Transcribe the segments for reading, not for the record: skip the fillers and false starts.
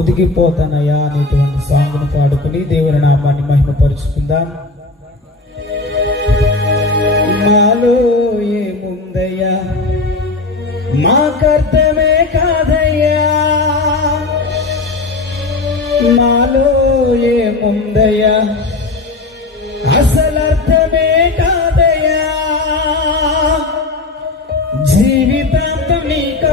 ఒదిగిపోతానయ్యా అనేటువంటి సాంగ్ను పాడుకుని దేవుని నామాన్ని మహిమపరుచుకుందాం. మాలో ఏముందయ్యా మాకర్థమే కాదయ్యా, మాలో ఏముందయ్యా అసలర్థమే కాదయ్యా, జీవితాంతం నీకు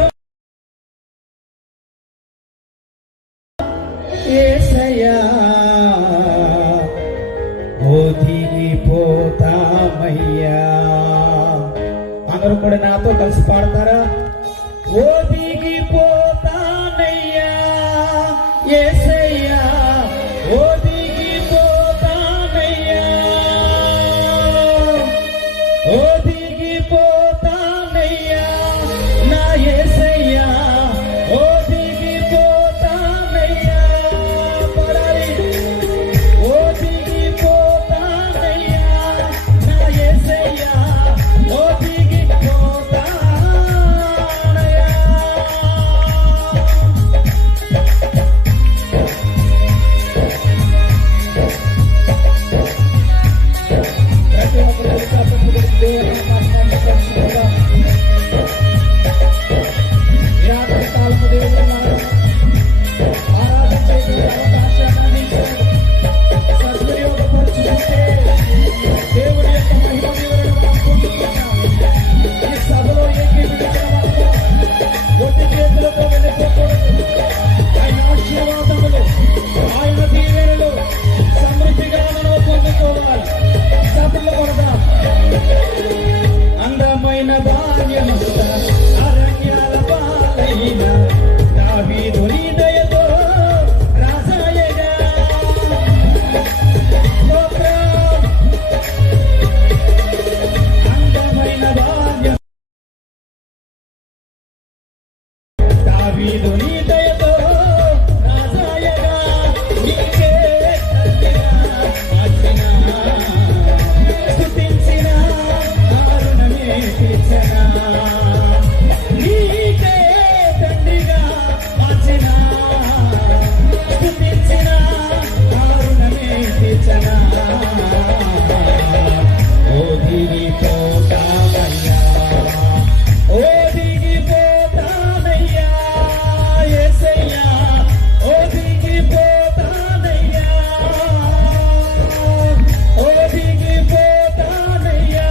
యేసయ్యా ఒదిగిపోతామయ్యా. అందరూ కూడా నాతో కలిసి పాడతారా? ఒదిగిపోతానయ్యా యేసయ్యా, ఒదిగిపోతానయ్యా, ఒదిగిపోతానయ్యా నా యేసయ్యా, ఒదిగిపోతానయ్యా. పడాలి. ఒదిగిపోతానయ్యా నా యేసయ్యా, ఒదిగిపోతానయ్యా. ప్రతి ఒక్కరు దేవుని అందమైన బాల్యం అరణ్యాల పాలైన దావీదు నీ దయతో రాజాయగా. అందమైన బాల్యం దావీదు నీ దయతో రాజాయగా, నీకే స్తుతించిన కారుణమే తీర్చనా, నీకే తండ్రిగా మార్చిన స్తుతించిన కారుణమే తీర్చనా. ఒదిగిపోతానయ్యా, ఒదిగిపోతానయ్యా యేసయ్యా, ఒదిగిపోతానయ్యా, ఒదిగిపోతానయ్యా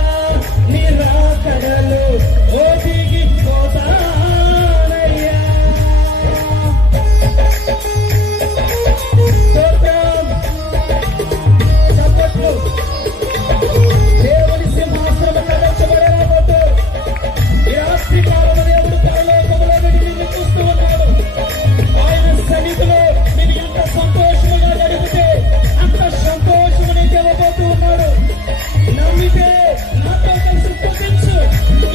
నిరాకరలు, ఒదిగిపోతానయ్యా. స్తోత్రం. చప్పట్లు. దేవుని సింహాసనం కదల్చబడేలాగొద్దు. ఈ రాత్రి కాలము దేవుడు పరలోకములో నిన్ను చూస్తూ ఉన్నాడు. ఆయన సన్నిధిలో నేను ఎంత సంతోషముగా గడిపితే అంత సంతోషము నీకు ఇవ్వబోతూ ఉన్నాడు. నమ్మితే నాతో కలిసి స్తుతించు.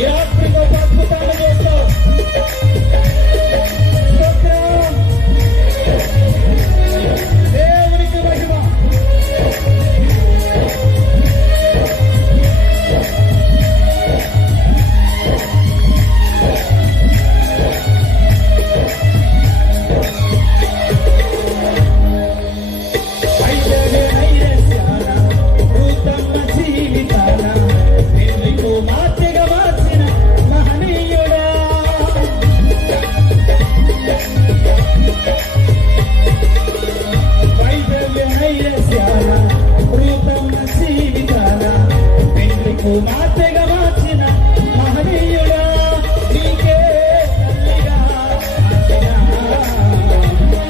ఈ రాత్రి గొప్ప అద్భుతాలు చేస్తావు. స్తోత్రం. దేవునికి మహిమ. అయితేనే నైరస్యాన భూతమ్మ జీవితాన పెళ్లికు మార్చెగా మార్చిన మహనీయుడా. వైద్య నైరస్యాన భూతమ్మ జీవితాన పెళ్లికు మార్చెగా మార్చిన మహనీయుడా, నీకే తల్లిగా మార్చిన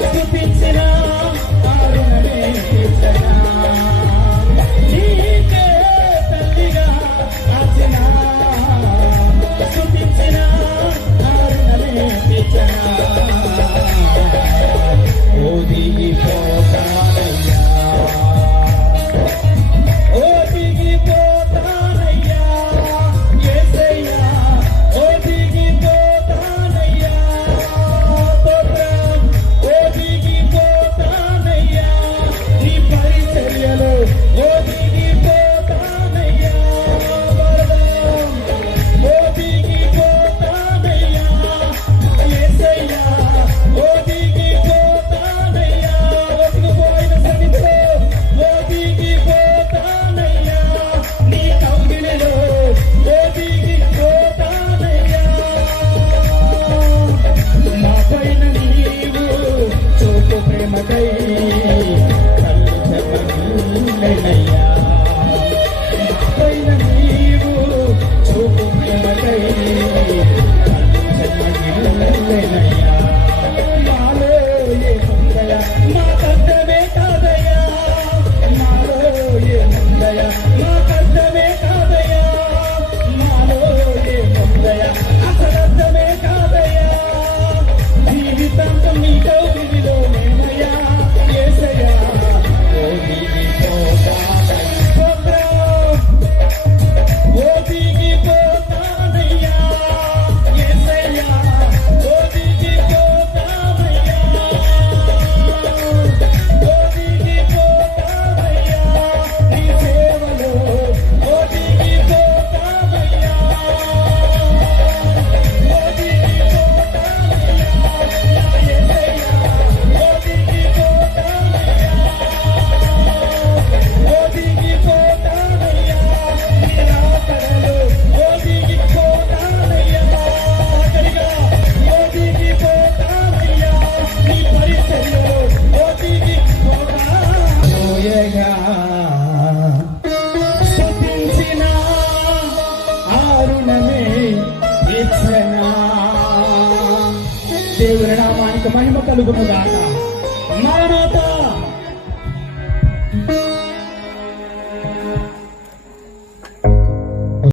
స్తుతించిన కారుణమే తీర్చనా, నీకే తల్లిగా మార్చిన స్తుతించిన కారుణమే తీర్చనా. ఒదిగిపోతానయ్యా, ఒదిగిపోతానయ్యా మా కష్టమే కాదయ్యా మాలో ఏముందయ్యా మా కష్టమే కాదయ్యా మాలో ఏముందయ్యా అసలర్థమే కాదయ్యా జీవితాంతం నీతో విధిలో మేమయ్యా యేసయ్యా ఓ దిగిపోతానయ్యా యేసయ్యా ఓ దిగిపోతానయ్యా ఓ దిగిపోతానయ్యా నీ సేవలో ఓ దిగిపోతానయ్యా ఓ దిగిపోతానయ్యా యేసయ్యా ఓ దిగిపోతానయ్యా ఓ దిగిపోతానయ్యా నీ రాకడలో ఓ దిగిపోతానయ్యా ఆఖరిగా ఓ దిగిపోతానయ్యా నీ పరిచర్యలో ఓ దిగిపోతానయ్యా స్తుతించిన ఆరుణమే ఇచ్చనా దేవుని నామానికి మహిమ కలుగును గాక.